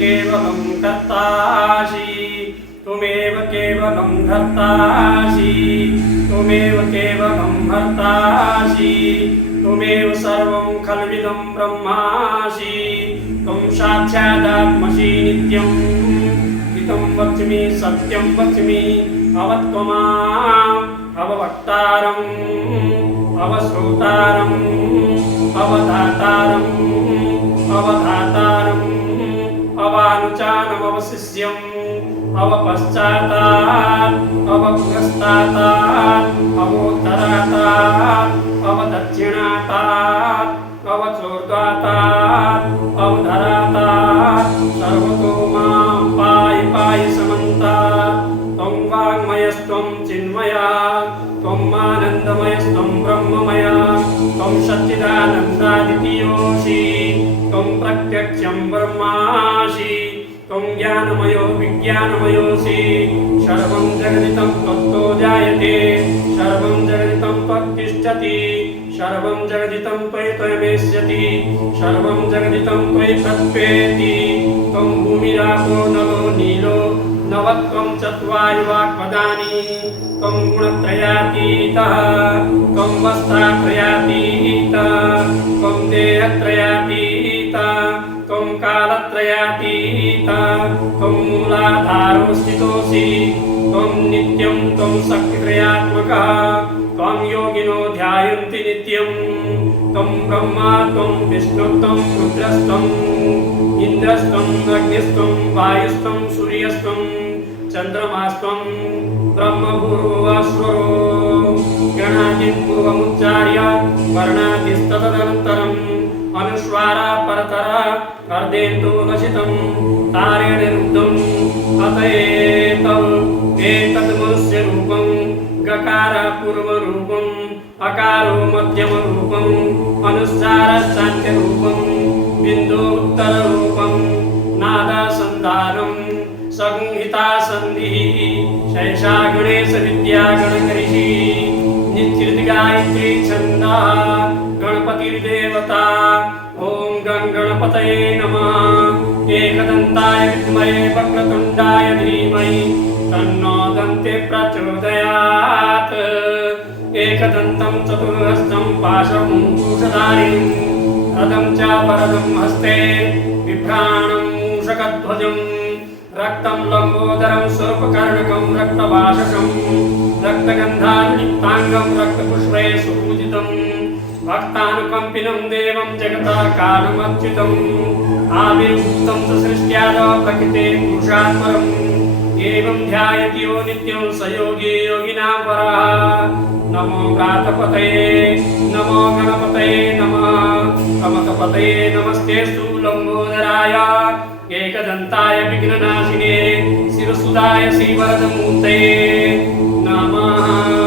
केवलं कर्तासि त्वमेव केवलं कर्तासि त्वमेव केवलं भर्तासि त्वमेव सर्वं खल्विदं ब्रह्मासि त्वं साक्षादात्मसि नित्यं हितं वच्मि सत्यं वच्मि अवत्वमाम् अववक्तारम् अवश्रोतारम् अवधातारम् अवधातारम् अवानुचानम् अवशिष्यम् अवपश्चातात् अवपुरस्तात् अवोत्तरात् अवदक्षिणात् अवचोर्ध्वात् अवधरात् सर्वतो मां पाहि पाहि समन्तात् त्वं वाङ्मयस्त्वं चिन्मया त्वम् आनन्दमयस्त्वं ब्रह्ममया त्वं सच्चिदानन्दादितीयोऽसि त्वं प्रत्यक्षं ब्रह्मासि त्वं ज्ञानमयो विज्ञानमयोऽसि सर्वं जगदितं त्वत्तो जायते सर्वं जगदितं त्वत्तिष्ठति सर्वं जगदितं त्वयि त्वयमेष्यति सर्वं जगदितं त्वयि प्रत्येति त्वं भूमिरापो नलो नीलो नवत्वं चत्वारि वाक्पदानि त्वं गुणत्रयातीतः त्वं वस्त्रात्रयातीतः त्वं देहत्रयातीतः त्वं कालत्रयातीतः त्वं मूलाधारो स्थितोऽसि त्वं नित्यं त्वं शक्तित्रयात्मकः त्वं योगिनो ध्यायन्ति नित्यं त्वं ब्रह्मा त्वं विष्णु त्वं रुद्रस्त्वं इन्द्रस्त्वं अग्निस्त्वं वायुस्त्वं सूर्यस्त्वं चन्द्रमास्त्वं ब्रह्मभूर्भुवस्वरो गणादिं पूर्वमुच्चार्य वर्णादिस्तदनन्तरम् अनुस्वारा परतरा अर्धेन्दुलसितं तारेण रुद्धम् एतन्मनुष्यरूपं गकार पूर्वरूपम् अकारो मध्यमरूपम् अनुस्वारश्चान्त्यरूपं बिन्दु उत्तररूपं नादासन्धानं संहिता संधिः शैषा गणेश विद्या गणकरिषि निश्चित गायत्री छन्दः गणपतिर्देवता ॐ गं गणपतये नमः एकदन्ताय विद्महे वक्रतुण्डाय धीमहि तन्नो दन्ते प्रचोदयात् एकदन्तं चतुर्हस्तं पाशमुकुशधारिणं रथं च वरदं हस्ते बिभ्राणं मूषकध्वजं रक्तं लम्बोदरं सर्पकर्णकं रक्तभाषसं रक्तगन्धानुलिप्ताङ्गं रक्तपुष्पे सुपूजितं भक्तानुकम्पिनं देवं जगताकारणमच्युतम् आविर्भूतं च सृष्ट्यादौ प्रकृते पुरुषात्परम् एवं ध्यायति यो नित्यं स योगी योगिनां वरः नमो व्रातपतये नमो गणपतये नमः कमकपतये नमस्तेस्तु लम्बोदराय एकदन्ताय विघ्ननाशिने शिरसुदाय श्रीवरदमूर्तये नमः।